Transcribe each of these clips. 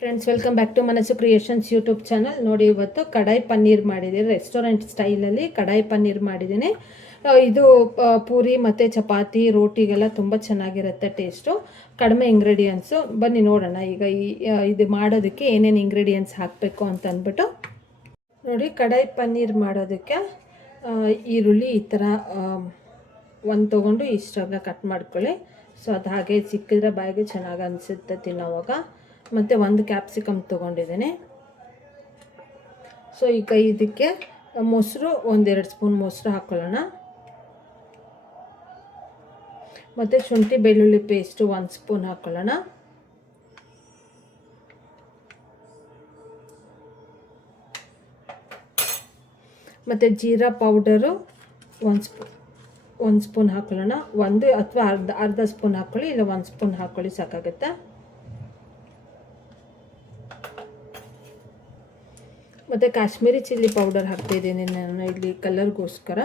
Friends, welcome back to ಮನಸ್ಸು creations YouTube channel. ನೋಡಿ, ಇವತ್ತು ಕಡಾಯಿ ಪನ್ನೀರ್ ಮಾಡಿದ್ದೀನಿ. ರೆಸ್ಟೋರೆಂಟ್ ಸ್ಟೈಲಲ್ಲಿ ಕಡಾಯಿ ಪನ್ನೀರ್ ಮಾಡಿದ್ದೀನಿ. ಇದು ಪೂರಿ ಮತ್ತು ಚಪಾತಿ ರೋಟಿಗೆಲ್ಲ ತುಂಬ ಚೆನ್ನಾಗಿರುತ್ತೆ ಟೇಸ್ಟು. ಕಡಿಮೆ ಇಂಗ್ರೀಡಿಯೆಂಟ್ಸು. ಬನ್ನಿ ನೋಡೋಣ ಈಗ ಇದು ಮಾಡೋದಕ್ಕೆ ಏನೇನು ಇಂಗ್ರೀಡಿಯೆಂಟ್ಸ್ ಹಾಕಬೇಕು ಅಂತ ಅಂದ್ಬಿಟ್ಟು. ನೋಡಿ, ಕಡಾಯಿ ಪನ್ನೀರ್ ಮಾಡೋದಕ್ಕೆ ಈರುಳ್ಳಿ ಈ ಥರ ಒಂದು ತೊಗೊಂಡು ಇಷ್ಟಾಗ ಕಟ್ ಮಾಡ್ಕೊಳ್ಳಿ. ಸೊ ಅದು ಹಾಗೆ ಸಿಕ್ಕಿದ್ರೆ ಬಾಯಿಗೆ ಚೆನ್ನಾಗಿ ಅನಿಸುತ್ತೆ ತಿನ್ನೋವಾಗ. ಮತ್ತು ಒಂದು ಕ್ಯಾಪ್ಸಿಕಮ್ ತೊಗೊಂಡಿದ್ದೀನಿ. ಸೊ ಈಗ ಇದಕ್ಕೆ ಮೊಸರು, 1-2 ಸ್ಪೂನ್ ಮೊಸರು ಹಾಕ್ಕೊಳ್ಳೋಣ. ಮತ್ತು ಶುಂಠಿ ಬೆಳ್ಳುಳ್ಳಿ ಪೇಸ್ಟು 1 ಸ್ಪೂನ್ ಹಾಕ್ಕೊಳ್ಳೋಣ. ಮತ್ತು ಜೀರಾ ಪೌಡರು 1 ಸ್ಪೂನ್ ಹಾಕ್ಕೊಳ್ಳೋಣ. 1 ಅಥವಾ ಅರ್ಧ ಸ್ಪೂನ್ ಹಾಕ್ಕೊಳ್ಳಿ, ಇಲ್ಲ 1 ಸ್ಪೂನ್ ಹಾಕ್ಕೊಳ್ಳಿ ಸಾಕಾಗುತ್ತೆ. ಮತ್ತು ಕಾಶ್ಮೀರಿ ಚಿಲ್ಲಿ ಪೌಡರ್ ಹಾಕ್ತಿದ್ದೀನಿ ನಾನು ಇಲ್ಲಿ ಕಲರ್ಗೋಸ್ಕರ,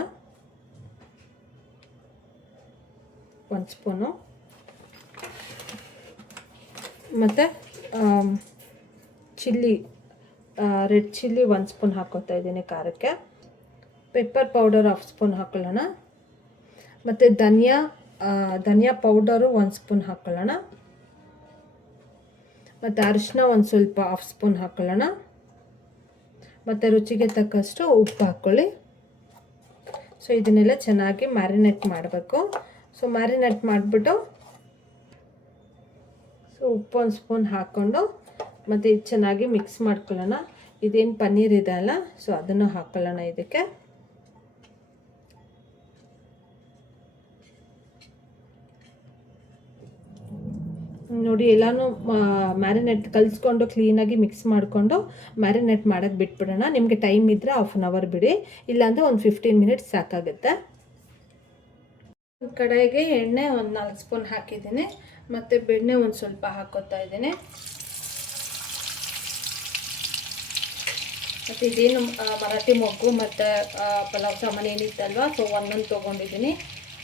1 ಸ್ಪೂನು. ಮತ್ತು ಚಿಲ್ಲಿ, ರೆಡ್ ಚಿಲ್ಲಿ 1 ಸ್ಪೂನ್ ಹಾಕ್ಕೋತಾ ಇದ್ದೀನಿ ಖಾರಕ್ಕೆ. ಪೆಪ್ಪರ್ ಪೌಡರ್ 1/2 ಸ್ಪೂನ್ ಹಾಕ್ಕೊಳ್ಳೋಣ. ಮತ್ತು ಧನಿಯಾ ಪೌಡರು 1 ಸ್ಪೂನ್ ಹಾಕ್ಕೊಳ್ಳೋಣ. ಮತ್ತು ಅರಿಶಿನ ಒಂದು ಸ್ವಲ್ಪ 1/2 ಸ್ಪೂನ್ ಹಾಕ್ಕೊಳ್ಳೋಣ. ಮತ್ತು ರುಚಿಗೆ ತಕ್ಕಷ್ಟು ಉಪ್ಪು ಹಾಕ್ಕೊಳ್ಳಿ. ಸೊ ಇದನ್ನೆಲ್ಲ ಚೆನ್ನಾಗಿ ಮ್ಯಾರಿನೇಟ್ ಮಾಡಬೇಕು. ಸೊ ಮ್ಯಾರಿನೇಟ್ ಮಾಡಿಬಿಟ್ಟು ಉಪ್ಪು 1 ಸ್ಪೂನ್ ಹಾಕ್ಕೊಂಡು ಮತ್ತು ಇದು ಚೆನ್ನಾಗಿ ಮಿಕ್ಸ್ ಮಾಡ್ಕೊಳ್ಳೋಣ. ಇದೇನು ಪನ್ನೀರ್ ಇದೆ ಅಲ್ಲ, ಸೊ ಅದನ್ನು ಹಾಕ್ಕೊಳ್ಳೋಣ ಇದಕ್ಕೆ. ನೋಡಿ, ಎಲ್ಲನೂ ಮ್ಯಾರಿನೇಟ್ ಕಲಿಸ್ಕೊಂಡು ಕ್ಲೀನಾಗಿ ಮಿಕ್ಸ್ ಮಾಡಿಕೊಂಡು ಮ್ಯಾರಿನೇಟ್ ಮಾಡೋಕ್ಕೆ ಬಿಟ್ಬಿಡೋಣ. ನಿಮಗೆ ಟೈಮ್ ಇದ್ದರೆ 1/2 ಅವರ್ ಬಿಡಿ, ಇಲ್ಲಾಂದರೆ ಒಂದು 15 ಮಿನಿಟ್ಸ್ ಸಾಕಾಗುತ್ತೆ. ಕಡೆಗೆ ಎಣ್ಣೆ 4 ಸ್ಪೂನ್ ಹಾಕಿದ್ದೀನಿ. ಮತ್ತು ಬೆಣ್ಣೆ ಒಂದು ಸ್ವಲ್ಪ ಹಾಕ್ಕೋತಾ ಇದ್ದೀನಿ. ಮತ್ತು ಇದೇನು ಮರಾಠಿ ಮೊಗ್ಗು ಮತ್ತು ಪಲಾವ್ ಸಾಮಾನು ಏನಿತ್ತಲ್ವ, ಸೊ ಒಂದೊಂದು ತೊಗೊಂಡಿದ್ದೀನಿ.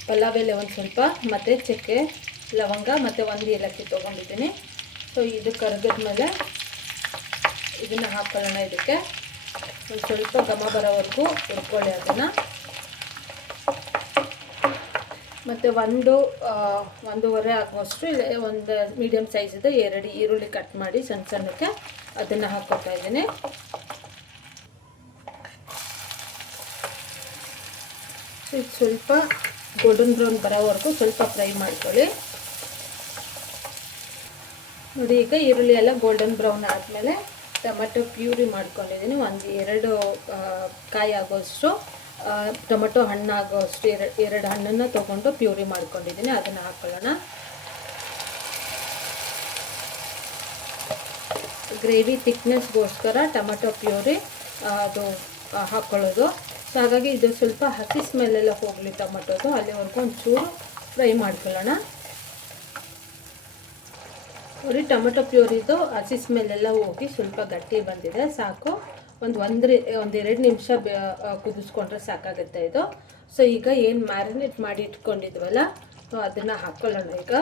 ಪಲಾವ್ ಎಲೆ ಒಂದು ಸ್ವಲ್ಪ, ಮತ್ತು ಚಕ್ಕೆ ಲವಂಗ ಮತ್ತು 1 ಏಲಕ್ಕಿ ತೊಗೊಂಡಿದ್ದೀನಿ. ಸೊ ಇದು ಕರಗಿದ್ಮೇಲೆ ಇದನ್ನು ಹಾಕ್ಕೊಳ್ಳೋಣ. ಇದಕ್ಕೆ ಒಂದು ಸ್ವಲ್ಪ ಘಮ ಬರೋವರೆಗೂ ಹುರ್ಕೊಳ್ಳಿ ಅದನ್ನು. ಮತ್ತು 1-1.5 ಆಗುವಷ್ಟು, ಇಲ್ಲ ಒಂದು ಮೀಡಿಯಮ್ ಸೈಜಿದ್ದು 2 ಈರುಳ್ಳಿ ಕಟ್ ಮಾಡಿ ಸಣ್ಣಕ್ಕೆ ಅದನ್ನು ಹಾಕ್ಕೊತಾ ಇದ್ದೀನಿ. ಇದು ಸ್ವಲ್ಪ ಗೋಲ್ಡನ್ ಬ್ರೌನ್ ಬರೋವರೆಗೂ ಸ್ವಲ್ಪ ಫ್ರೈ ಮಾಡ್ಕೊಳ್ಳಿ. ನೋಡಿ, ಈಗ ಈರುಳ್ಳಿ ಎಲ್ಲ ಗೋಲ್ಡನ್ ಬ್ರೌನ್ ಆದಮೇಲೆ ಟೊಮೆಟೊ ಪ್ಯೂರಿ ಮಾಡ್ಕೊಂಡಿದ್ದೀನಿ. 1-2 ಕಾಯಿ ಆಗೋಷ್ಟು ಟೊಮೆಟೊ ಹಣ್ಣು ಆಗೋಷ್ಟು 2 ಹಣ್ಣನ್ನು ತೊಗೊಂಡು ಪ್ಯೂರಿ ಮಾಡ್ಕೊಂಡಿದ್ದೀನಿ. ಅದನ್ನು ಹಾಕ್ಕೊಳ್ಳೋಣ. ಗ್ರೇವಿ ಥಿಕ್ನೆಸ್ಗೋಸ್ಕರ ಟೊಮೆಟೊ ಪ್ಯೂರಿ ಅದು ಹಾಕ್ಕೊಳ್ಳೋದು. ಸೊ ಹಾಗಾಗಿ ಇದು ಸ್ವಲ್ಪ ಹಸಿ ಸ್ಮೆಲ್ಲೆಲ್ಲ ಹೋಗಲಿ ಟೊಮೆಟೊದು, ಅಲ್ಲಿವರೆಗೂ ಒಂಚೂರು ಫ್ರೈ ಮಾಡ್ಕೊಳ್ಳೋಣ. ನೋಡಿ, ಟೊಮೆಟೊ ಪ್ಯೂರಿದು ಹಸಿ ಸ್ಮೆಲ್ಲೆಲ್ಲ ಹೋಗಿ ಸ್ವಲ್ಪ ಗಟ್ಟಿ ಬಂದಿದೆ, ಸಾಕು. ಒಂದೆರಡು ನಿಮಿಷ ಕುದಿಸ್ಕೊಂಡ್ರೆ ಸಾಕಾಗುತ್ತೆ ಇದು. ಸೊ ಈಗ ಏನು ಮ್ಯಾರಿನೇಟ್ ಮಾಡಿ ಇಟ್ಕೊಂಡಿದ್ವಲ್ಲ, ಸೊ ಅದನ್ನು ಹಾಕ್ಕೊಳ್ಳೋಣ ಈಗ.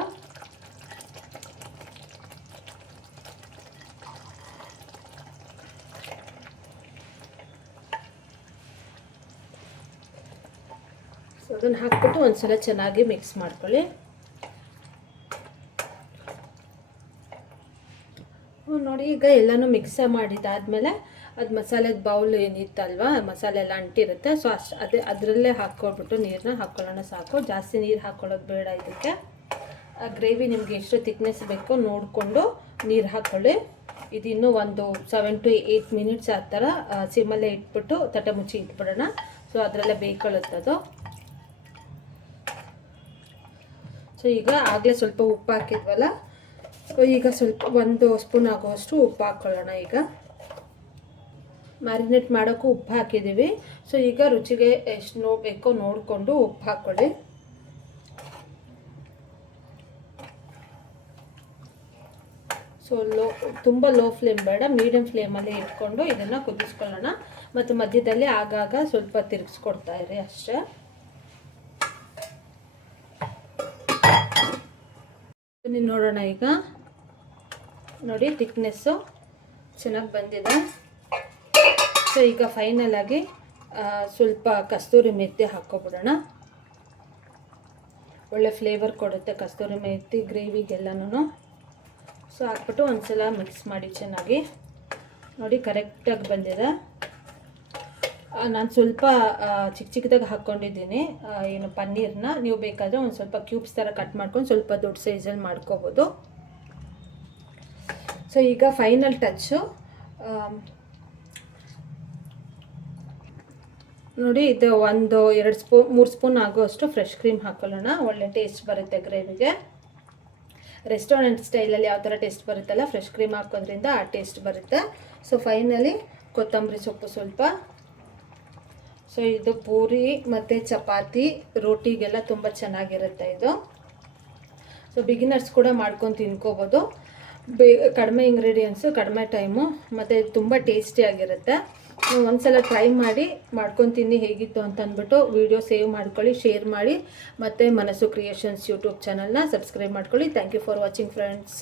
ಸೊ ಅದನ್ನು ಹಾಕ್ಬಿಟ್ಟು ಒಂದ್ಸಲ ಚೆನ್ನಾಗಿ ಮಿಕ್ಸ್ ಮಾಡ್ಕೊಳ್ಳಿ. ನೋಡಿ, ಈಗ ಎಲ್ಲನೂ ಮಿಕ್ಸ್ ಮಾಡಿದಾದ್ಮೇಲೆ ಅದು ಮಸಾಲೆದ ಬೌಲ್ ಏನಿತ್ತಲ್ವ, ಮಸಾಲೆ ಎಲ್ಲ ಅಂಟಿರುತ್ತೆ. ಸೊ ಅದರಲ್ಲೇ ಹಾಕ್ಕೊಳ್ಬಿಟ್ಟು ನೀರನ್ನ ಹಾಕ್ಕೊಳ್ಳೋಣ, ಸಾಕು. ಜಾಸ್ತಿ ನೀರು ಹಾಕ್ಕೊಳ್ಳೋದು ಬೇಡ ಇದಕ್ಕೆ. ಗ್ರೇವಿ ನಿಮಗೆ ಎಷ್ಟು ಥಿಕ್ನೆಸ್ ಬೇಕೋ ನೋಡಿಕೊಂಡು ನೀರು ಹಾಕ್ಕೊಳ್ಳಿ. ಇದು ಇನ್ನೂ ಒಂದು 7 to 8 ಮಿನಿಟ್ಸ್ ಆ ಥರ ಸಿಮ್ಮಲ್ಲೇ ಇಟ್ಬಿಟ್ಟು ತಟ್ಟೆ ಮುಚ್ಚಿ ಇಟ್ಬಿಡೋಣ. ಸೊ ಅದರಲ್ಲೇ ಬೇಯ್ಕೊಳ್ಳುತ್ತದು. ಸೊ ಈಗ ಆಗಲೇ ಸ್ವಲ್ಪ ಉಪ್ಪು ಹಾಕಿದ್ವಲ್ಲ, ಸೊ ಈಗ ಸ್ವಲ್ಪ 1 ಸ್ಪೂನ್ ಆಗುವಷ್ಟು ಉಪ್ಪು ಹಾಕ್ಕೊಳ್ಳೋಣ. ಈಗ ಮ್ಯಾರಿನೇಟ್ ಮಾಡೋಕ್ಕೂ ಉಪ್ಪು ಹಾಕಿದ್ದೀವಿ. ಸೊ ಈಗ ರುಚಿಗೆ ಎಷ್ಟು ಬೇಕೋ ನೋಡಿಕೊಂಡು ಉಪ್ಪು ಹಾಕ್ಕೊಳ್ಳಿ. ಸೊ ತುಂಬ ಲೋ ಫ್ಲೇಮ್ ಬೇಡ, ಮೀಡಿಯಮ್ ಫ್ಲೇಮಲ್ಲಿ ಇಟ್ಕೊಂಡು ಇದನ್ನು ಕುದಿಸ್ಕೊಳ್ಳೋಣ. ಮತ್ತು ಮಧ್ಯದಲ್ಲಿ ಆಗಾಗ ಸ್ವಲ್ಪ ತಿರುಗಿಸ್ಕೊಡ್ತಾ ಇರಿ ಅಷ್ಟೇ. ನೋಡೋಣ ಈಗ ನೋಡಿ ಥಿಕ್ನೆಸ್ಸು ಚೆನ್ನಾಗಿ ಬಂದಿದೆ. ಸೊ ಈಗ ಫೈನಲ್ ಆಗಿ ಸ್ವಲ್ಪ ಕಸ್ತೂರಿ ಮೆಂತ್ಯ ಹಾಕ್ಕೊಬಿಡೋಣ. ಒಳ್ಳೆ ಫ್ಲೇವರ್ ಕೊಡುತ್ತೆ ಕಸ್ತೂರಿ ಮೆಂತ್ಯ ಗ್ರೇವಿಗೆಲ್ಲನೂ. ಸೊ ಹಾಕ್ಬಿಟ್ಟು ಒಂದ್ಸಲ ಮಿಕ್ಸ್ ಮಾಡಿ ಚೆನ್ನಾಗಿ. ನೋಡಿ ಕರೆಕ್ಟಾಗಿ ಬಂದಿದೆ. ನಾನು ಸ್ವಲ್ಪ ಚಿಕ್ಕದಾಗಿ ಹಾಕ್ಕೊಂಡಿದ್ದೀನಿ ಏನು ಪನ್ನೀರನ್ನ. ನೀವು ಬೇಕಾದರೆ ಒಂದು ಸ್ವಲ್ಪ ಕ್ಯೂಬ್ಸ್ ಥರ ಕಟ್ ಮಾಡ್ಕೊಂಡು ಸ್ವಲ್ಪ ದೊಡ್ಡ ಸೈಜಲ್ಲಿ ಮಾಡ್ಕೋಬೋದು. ಸೊ ಈಗ ಫೈನಲ್ ಟಚ್ಚು ನೋಡಿ, ಇದು 1-2 ಸ್ಪೂನ್ 3 ಸ್ಪೂನ್ ಆಗುವಷ್ಟು ಫ್ರೆಶ್ ಕ್ರೀಮ್ ಹಾಕೊಳ್ಳೋಣ. ಒಳ್ಳೆ ಟೇಸ್ಟ್ ಬರುತ್ತೆ ಗ್ರೇವಿಗೆ. ರೆಸ್ಟೋರೆಂಟ್ ಸ್ಟೈಲಲ್ಲಿ ಯಾವ ಥರ ಟೇಸ್ಟ್ ಬರುತ್ತಲ್ಲ, ಫ್ರೆಶ್ ಕ್ರೀಮ್ ಹಾಕೋದ್ರಿಂದ ಆ ಟೇಸ್ಟ್ ಬರುತ್ತೆ. ಸೊ ಫೈನಲಿ ಕೊತ್ತಂಬರಿ ಸೊಪ್ಪು ಸ್ವಲ್ಪ. ಸೊ ಇದು ಪೂರಿ ಮತ್ತು ಚಪಾತಿ ರೋಟಿಗೆಲ್ಲ ತುಂಬ ಚೆನ್ನಾಗಿರುತ್ತೆ ಇದು. ಸೊ ಬಿಗಿನರ್ಸ್ ಕೂಡ ಮಾಡ್ಕೊಂಡು ತಿನ್ಕೋಬೋದು. ಕಡಿಮೆ ಇಂಗ್ರೀಡಿಯೆಂಟ್ಸು, ಕಡಿಮೆ ಟೈಮು, ಮತ್ತು ತುಂಬ ಟೇಸ್ಟಿಯಾಗಿರುತ್ತೆ. ಒಂದ್ಸಲ ಟ್ರೈ ಮಾಡಿ ಮಾಡ್ಕೊಂಡು ತಿನ್ನಿ ಹೇಗಿತ್ತು ಅಂತ ಅಂದ್ಬಿಟ್ಟು ವಿಡಿಯೋ ಸೇವ್ ಮಾಡ್ಕೊಳ್ಳಿ, ಶೇರ್ ಮಾಡಿ, ಮತ್ತು ಮನಸ್ಸು ಕ್ರಿಯೇಷನ್ಸ್ ಯೂಟ್ಯೂಬ್ ಚಾನಲ್ನ ಸಬ್ಸ್ಕ್ರೈಬ್ ಮಾಡ್ಕೊಳ್ಳಿ. Thank you for watching friends.